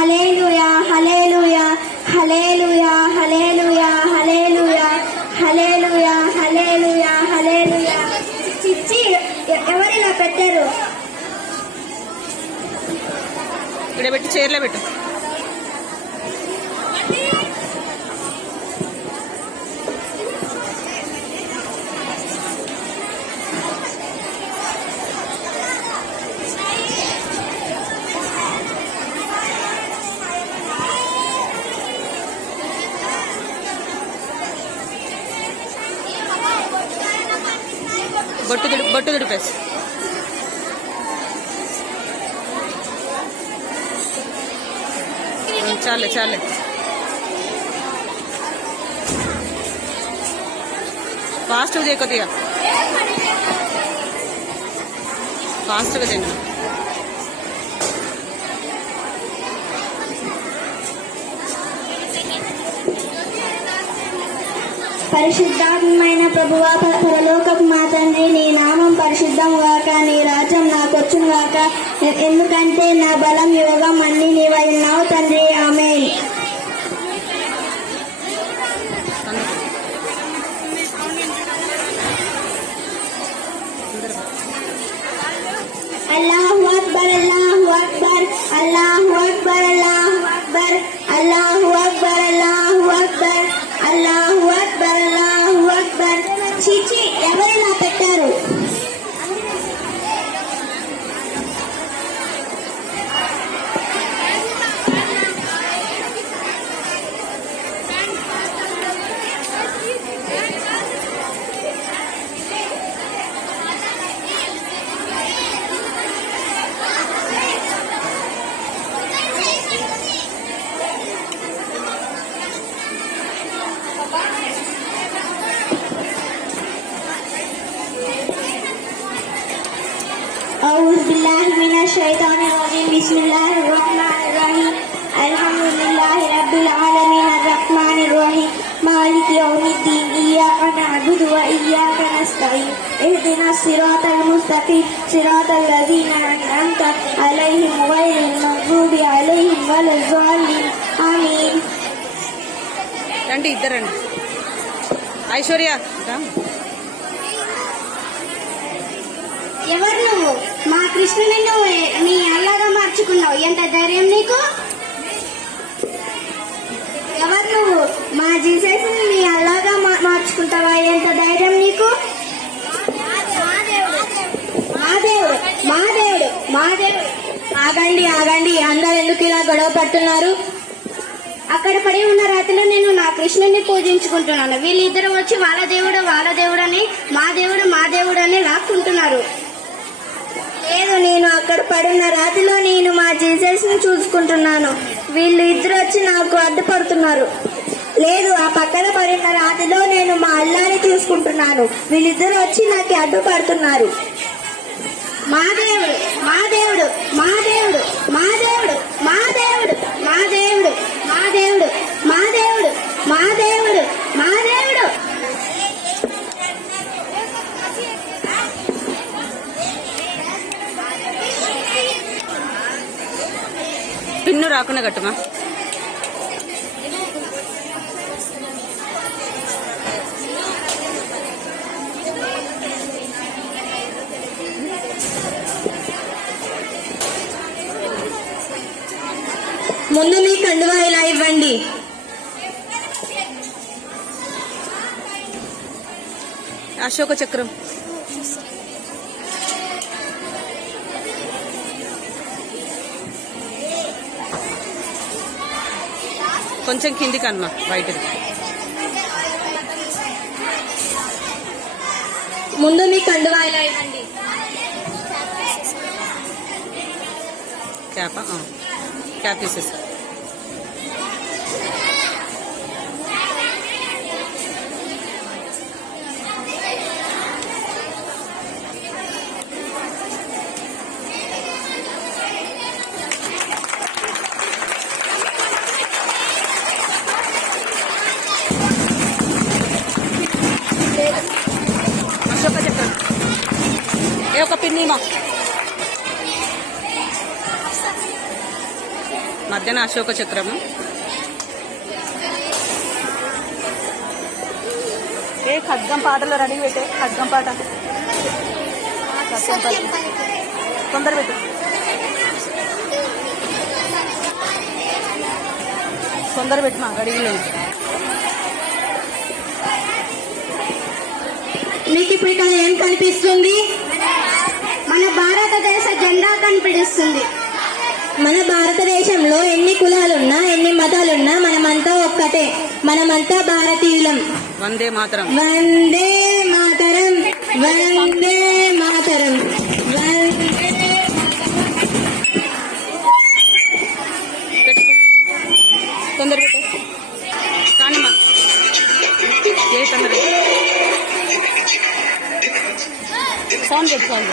హల్లెలూయా హల్లెలూయా హల్లెలూయా హల్లెలూయా హల్లెలూయా హల్లెలూయా హల్లెలూయా హల్లెలూయా. చిచ్చి ఎవరిలా పెట్టారు? ఇక్కడ పెట్టి చైర్లో పెట్టు. బొట్టు దుడిపేసి చాలే చాలే. ఫాస్ట్గా చేయ, కొద్దిగా ఫాస్ట్గా చేయండి. పరిశుద్ధాత్మైన ప్రభువా, పరలోకపు మా తండ్రి, నీ నామం పరిశుద్ధం గాక, నీ రాజ్యం నాకొచ్చును గాక. ఎందుకంటే నా బలం యోగం అన్ని నీవై ఉన్నావు తండ్రి. ఆమేన్. అల్లాహు అక్బర్ అల్లాహు అక్బర్ అల్లాహు అక్బర్ అల్లాహు అక్బర్ అల్లాహు అక్బర్ అల్లాహు అక్బర్ అల్లాహు అక్బర్ అల్లాహు అక్బర్. చీచి ఎవరిలా పెట్టారు? أعوذ بالله من الشيطان الرجيم. بسم الله الرحمن الرحيم. الحمد لله رب العالمين الرحمن الرحيم مالك يوم الدين. إياك نعبد وإياك نستعين. اهدنا الصراط المستقيم صراط الذين أنعمت عليهم غير المغضوب عليهم ولا الضالين. آمين. రండి ఇద్దరండి. ఐశ్వర్య ఎవరు నువ్వు? మా కృష్ణుని నువ్వు నీ అల్లాగా మార్చుకున్నావు. ఎంత ధైర్యం నీకు? ఎవరు నువ్వు? మా జీసస్ నీ అల్లాగా మార్చుకుంటావా? ఎంత ధైర్యం నీకు? మా దేవుడు మా దేవుడు మా దేవుడు. ఆగండి ఆగండి, అందరు ఎందుకు ఇలా గొడవ పడుతున్నారు? అక్కడ పడి ఉన్న రాత్రిలో నేను నా కృష్ణుని పూజించుకుంటున్నాను. వీళ్ళిద్దరు వచ్చి వాళ్ళ దేవుడు అని మా దేవుడు అని లాక్కుంటున్నారు. లేదు, నేను అక్కడ పడున్న రాతిలో నేను మా జీసస్ ని చూసుకుంటున్నాను. వీళ్ళు ఇద్దరు వచ్చి నాకు అడ్డుపడుతున్నారు. లేదు, ఆ పక్కన పడిన రాతిలో నేను మా అల్లాని చూసుకుంటున్నాను. వీళ్ళిద్దరు వచ్చి నాకు అడ్డుపడుతున్నారు. మా దేవుడు మా దేవుడు మా దేవుడు మా దేవుడు మా దేవుడు మా దేవుడు మా దేవుడు మా దేవుడు మా దేవుడు మా దేవుడు. పిన్ను రాకుండా కట్టుమా. ముందు మీ కండువా ఇలా ఇవ్వండి. అశోక చక్రం కొంచెం కిందికి అమ్మా, బయటది. ముందు మీ కండువా ఇలా ఇవ్వండి. క్యాప్ తీసేసి అశోక చక్రం ఒక పిన్నిమా. మధ్యన అశోక చక్రము. ఏ ఖడ్గం పాటలో రెడీ పెట్టే ఖడ్గం పాట తొందర పెట్టు. తొందర పెట్టు మా రెడీలో. మీకు ఇప్పుడు ఇక్కడ ఏం కనిపిస్తుంది? మన భారతదేశ జెండా కనిపిస్తుంది. మన భారతదేశంలో ఎన్ని కులాలున్నా ఎన్ని మతాలున్నా మనమంతా ఒక్కటే. మనమంతా భారతీయులం. వందే మాతరం. వందే మాతరం. వందే మాతరం. వందే పెట్టు. తొందర పెట్టు. కానిమ్మా ఏ తొందర సౌండ్ పెట్టు. సౌండ్